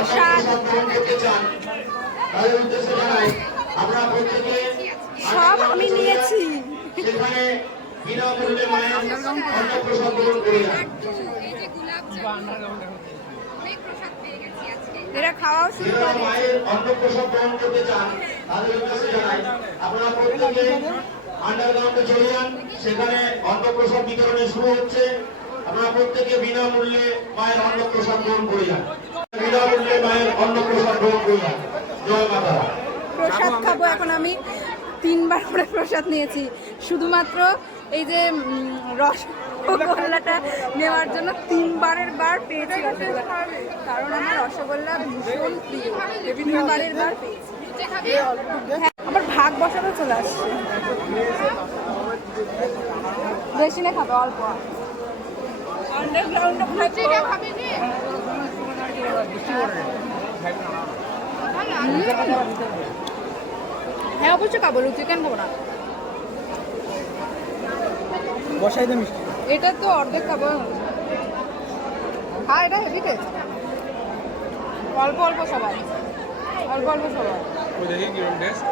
প্রসাদ সব আমি নিয়েছি। এরা খাওয়াও শুরু করে মায়ের অন্নপ্রসাদ গ্রহণ করতে চান তাদের উদ্দেশ্যে জানাই আপনারা প্রত্যেকে আন্ডারগ্রাউন্ডে চলে যান, সেখানে অন্নপ্রসাদ বিতরণে শুরু হচ্ছে। আপনারা প্রত্যেকে বিনামূল্যে মায়ের অন্নপ্রসাদ গ্রহণ করে যান, বিনামূল্যে মায়ের অন্নপ্রসাদ গ্রহণ করে যান। জয় মাতা। প্রসাদ খাবো এখন আমি 3বার করে প্রসাদ নিয়েছি, শুধুমাত্র এই যে রসগোল্লাটা নেওয়ার জন্য 3বারের বার পেয়েছি রসগোল্লা, কারণ আমার রসগোল্লা ভীষণ প্রিয়, 3বারের বার পেয়েছি। হ্যাঁ, আবার ভাগ বসাতে চলে আসছে, বেশি না খাবে অল্প। হ্যাঁ অবশ্যই খাবো, লুচি কেন খাবো না। বসাই দে মিষ্টি। এটা তো অর্ধেক খাবো। হ্যাঁ এটা হেভি টেস্ট, অল্প অল্প সবাই, অল্প অল্প সবাই। দেখি কিরকম টেস্ট।